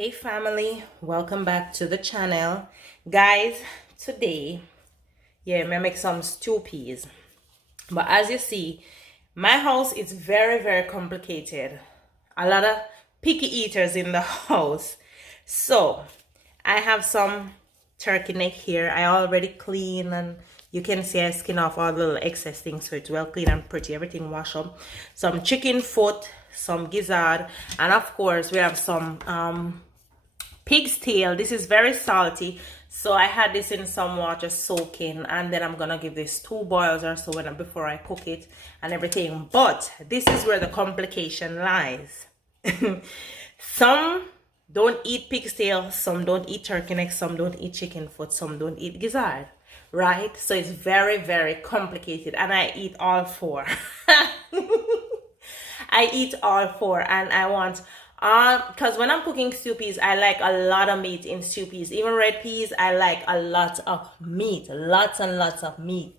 Hey family, welcome back to the channel. Guys, today, I'm gonna make some stew peas. But as you see, my house is very complicated. A lot of picky eaters in the house. So, I have some turkey neck here. I already clean, and you can see I skin off all the little excess things, so it's well clean and pretty. Everything wash up. Some chicken foot, some gizzard, and of course we have some pig's tail. This is very salty, so I had this in some water soaking, and then I'm gonna give this 2 boils or so before I cook it and everything. But this is where the complication lies. Some don't eat pig's tail, some don't eat turkey neck, some don't eat chicken foot, some don't eat gizzard, right? So it's very complicated, and I eat all 4. I eat all 4, and I want because when I'm cooking stew peas, I like a lot of meat in stew peas. Even red peas, I like a lot of meat, lots and lots of meat.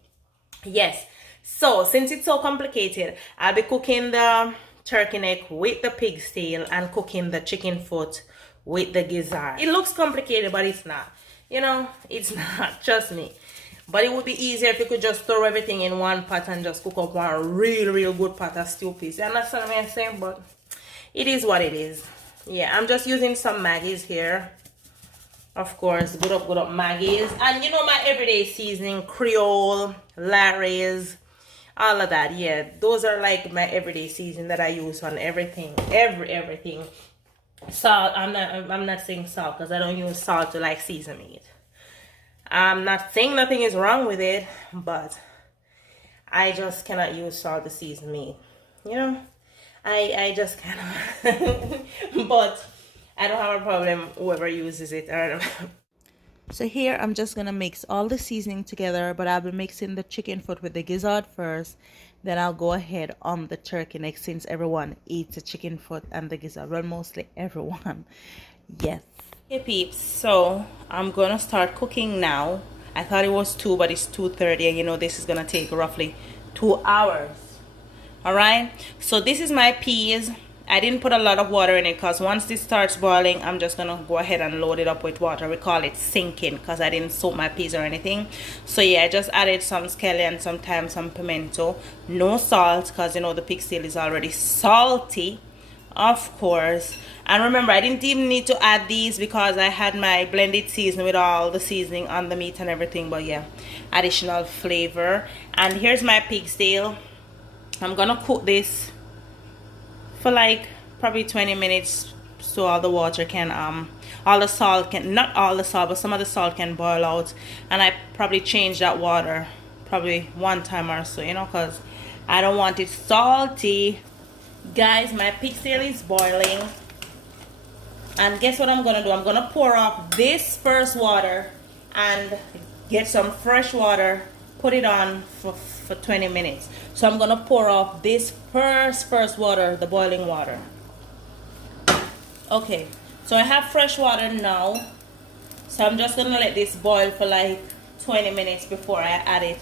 Yes. So since it's so complicated, I'll be cooking the turkey neck with the pig's tail and cooking the chicken foot with the gizzard. It looks complicated, but it's not. You know, it's not. Trust me. But it would be easier if you could just throw everything in one pot and just cook up one real good pot of stew peas. You understand what I'm saying? But it is what it is. Yeah, I'm just using some Maggi's here. Of course, good up Maggi's. And you know my everyday seasoning, Creole, Larry's, all of that. Yeah, those are like my everyday seasoning that I use on everything. Everything. Salt, I'm not saying salt because I don't use salt to like season meat. I'm not saying nothing is wrong with it, but I just cannot use salt to season meat. You know? I just cannot. But I don't have a problem whoever uses it. So here I'm just gonna mix all the seasoning together, but I'll be mixing the chicken foot with the gizzard first. Then I'll go ahead on the turkey neck, since everyone eats the chicken foot and the gizzard. Well, mostly everyone. Yes. Hey peeps, so I'm gonna start cooking now. I thought it was 2, but it's 2:30, and you know this is gonna take roughly 2 hours. Alright, so this is my peas. I didn't put a lot of water in it because once this starts boiling, I'm just gonna go ahead and load it up with water. We call it sinking because I didn't soak my peas or anything. So yeah, I just added some scallion, some thyme, some pimento. No salt because you know the pig's tail is already salty, of course. And remember, I didn't even need to add these because I had my blended seasoning with all the seasoning on the meat and everything. But yeah, additional flavor. And here's my pig's tail. I'm gonna cook this for like probably 20 minutes so all the water can all the salt can, not all the salt, but some of the salt can boil out. And I probably change that water probably 1 time or so, you know, because I don't want it salty. Guys, my pig's tail is boiling, and guess what I'm gonna do? I'm gonna pour off this first water and get some fresh water, put it on for 20 minutes. So I'm gonna pour off this first water, the boiling water. Okay, so I have fresh water now, so I'm just gonna let this boil for like 20 minutes before I add it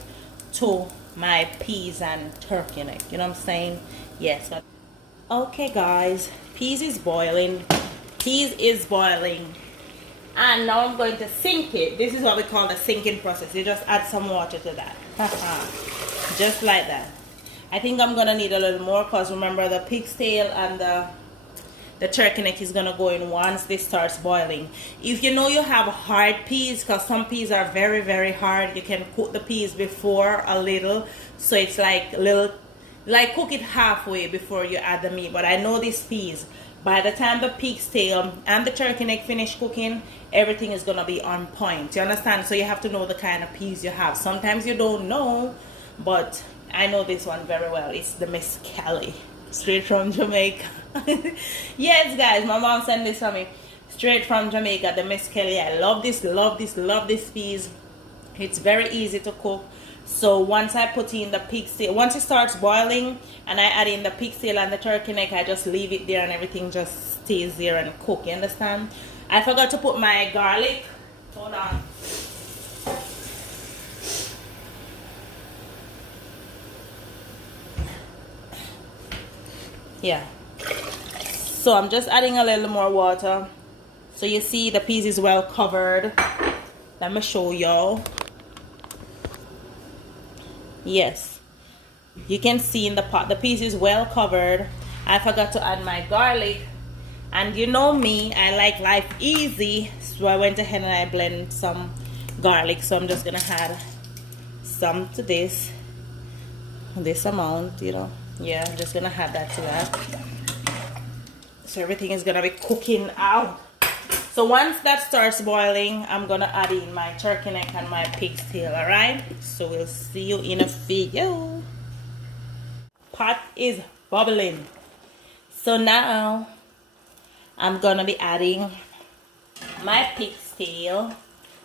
to my peas and turkey neck. You know what I'm saying? Yes. Okay guys, peas is boiling, and now I'm going to sink it. This is what we call the sinking process. You just add some water to that. Just like that. I think I'm gonna need a little more because remember the pig's tail and the turkey neck is gonna go in once this starts boiling. If you know you have hard peas, because some peas are very hard, you can cook the peas before a little, so it's like cook it halfway before you add the meat. But I know these peas, by the time the pig's tail and the turkey neck finish cooking, everything is gonna be on point. You understand? So you have to know the kind of peas you have. Sometimes you don't know, but I know this one very well. It's the Miss Kelly, straight from Jamaica. Yes guys, my mom sent this for me straight from Jamaica, the Miss Kelly. I love this peas. It's very easy to cook. So once I put in the pig's tail, once it starts boiling and I add in the pig's tail and the turkey neck, I just leave it there and everything just stays there and cook. You understand? I forgot to put my garlic. Hold on. Yeah. So I'm just adding a little more water So you see the peas is well covered. Let me show y'all. Yes, you can see in the pot the peas is well covered. I forgot to add my garlic, and you know me, I like life easy, so I went ahead and I blend some garlic. So I'm just gonna add some to this amount, you know. Yeah, I'm just gonna add that to that. So everything is gonna be cooking out. So once that starts boiling, I'm gonna add in my turkey neck and my pig's tail. All right, so we'll see you in a video. Pot is bubbling, so now I'm gonna be adding my pig's tail.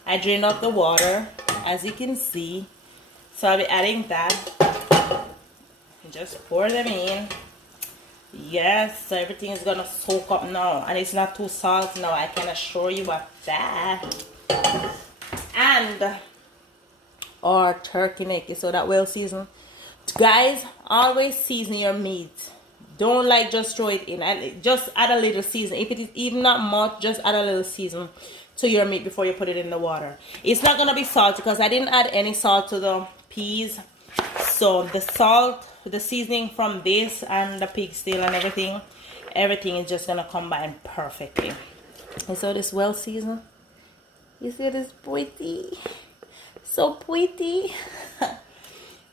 I drained off the water, as you can see, so I'll be adding that. Just pour them in. Yes, so everything is gonna soak up now, and it's not too salty now, I can assure you of that. And our turkey neck is so that well seasoned. Guys, always season your meat. Don't like just throw it in, and just add a little season. If it is even not much, just add a little season to your meat before you put it in the water. It's not gonna be salty because I didn't add any salt to the peas. So the salt, the seasoning from this and the pig's tail and everything is just gonna combine perfectly. And so this well seasoned. You see this pretty, so pretty.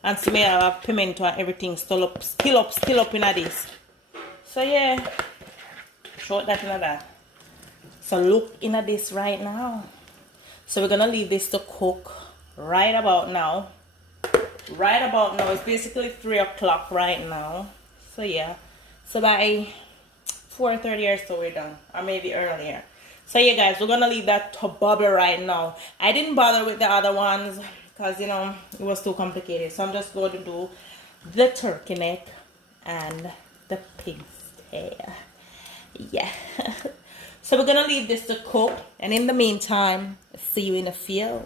And so me have pimento and everything still up in this. So yeah, short that in that. So look in this right now. So we're gonna leave this to cook right about now. Right about now, it's basically 3 o'clock right now. So yeah, so by 4:30 or so we're done, or maybe earlier. So yeah guys, we're gonna leave that to bubble right now. I didn't bother with the other ones because, you know, it was too complicated. So I'm just going to do the turkey neck and the pig's tail. Yeah. So we're gonna leave this to cook, and in the meantime, see you in a few.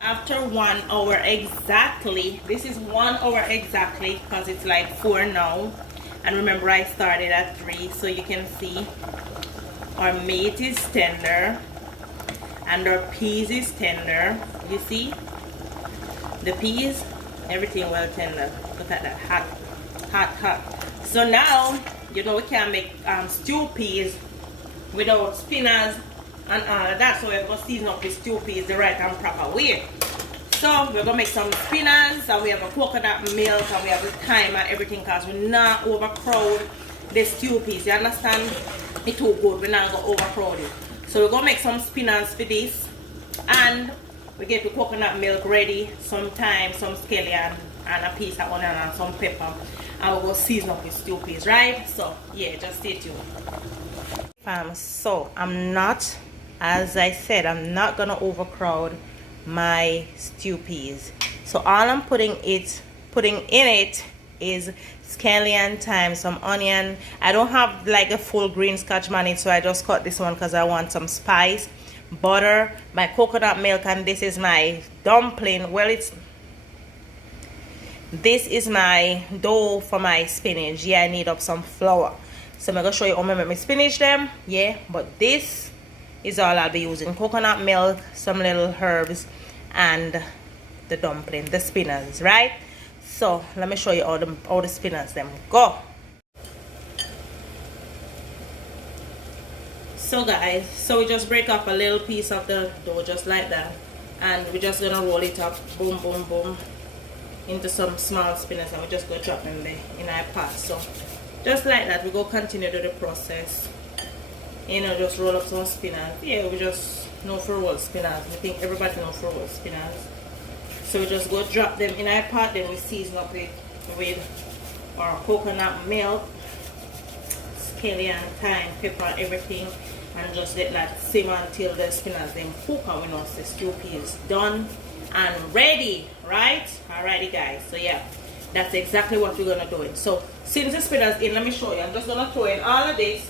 After 1 hour exactly, this is 1 hour exactly because it's like 4 now, and remember I started at 3, so you can see our meat is tender and our peas is tender. You see the peas, everything well tender. Look at that, hot. So now, you know, we can make stew peas without spinners and all of that. So we're going to season up the stew peas the right and proper way. So we're going to make some spinners, and we have a coconut milk, and we have the thyme and everything, because we're not overcrowd the stew peas. You understand? It's too good. We're not going to overcrowd it. So we're going to make some spinners for this, and we get the coconut milk ready, some thyme, some scallion, and a piece of onion and some pepper, and we're going to season up the stew peas, right? So yeah, just stay tuned. So I'm not, as I said, I'm not gonna overcrowd my stew peas. So all I'm putting in it is scallion, thyme, some onion. I don't have like a full green scotch bonnet, so I just cut this one because I want some spice. Butter, my coconut milk, and this is my dumpling. Well, this is my dough for my spinach. Yeah, I need up some flour. So I'm gonna show you how I make my spinach them. Yeah, but this is all I'll be using: coconut milk, some little herbs, and the dumpling, the spinners, right? So let me show you all the spinners them go. So guys, so we just break up a little piece of the dough just like that, and we're just gonna roll it up, boom boom boom, into some small spinners, and we just go drop them in our pot. So just like that, we go continue to the process. You know, just roll up some spinners. Yeah, we just know for roll spinners. I think everybody knows for roll spinners. So we just go drop them in our pot, then we season up it with our coconut milk, scallion, thyme, pepper, everything, and just let that simmer until the spinners then cook, and we know the stew pea is done and ready, right? Alrighty guys, so yeah, that's exactly what we're gonna do it. So since the spinners in, let me show you. I'm just gonna throw in all of this.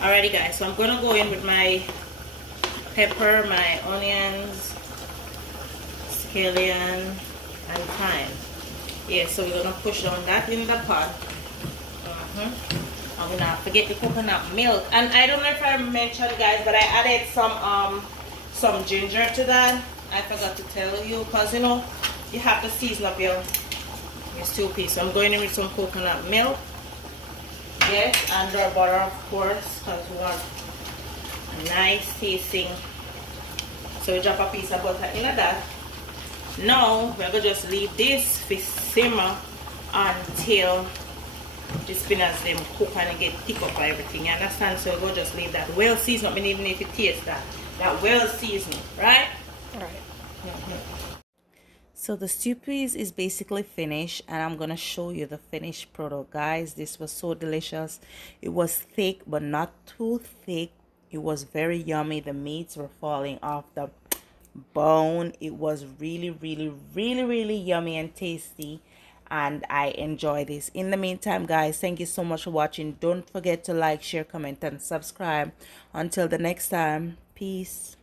Alrighty guys, so I'm gonna go in with my pepper, my onions, scallion, and thyme. Yeah, so we're gonna push down that in the pot. I'm gonna forget the coconut milk. And I don't know if I mentioned, guys, but I added some ginger to that. I forgot to tell you, because you know you have to season up your stew piece. So I'm going in with some coconut milk. Yes, and our butter, of course, because we want a nice tasting. So we drop a piece of butter in that. Now we're gonna just leave this for simmer until the spinach them cook and get thick up and everything. You understand? So we'll just leave that well seasoned. We even if you taste that well seasoned, right? Right. So the stew peas is basically finished, and I'm gonna show you the finished product, guys. This was so delicious. It was thick but not too thick. It was very yummy. The meats were falling off the bone. It was really yummy and tasty, and I enjoy this. In the meantime, guys, thank you so much for watching. Don't forget to like, share, comment, and subscribe. Until the next time, peace.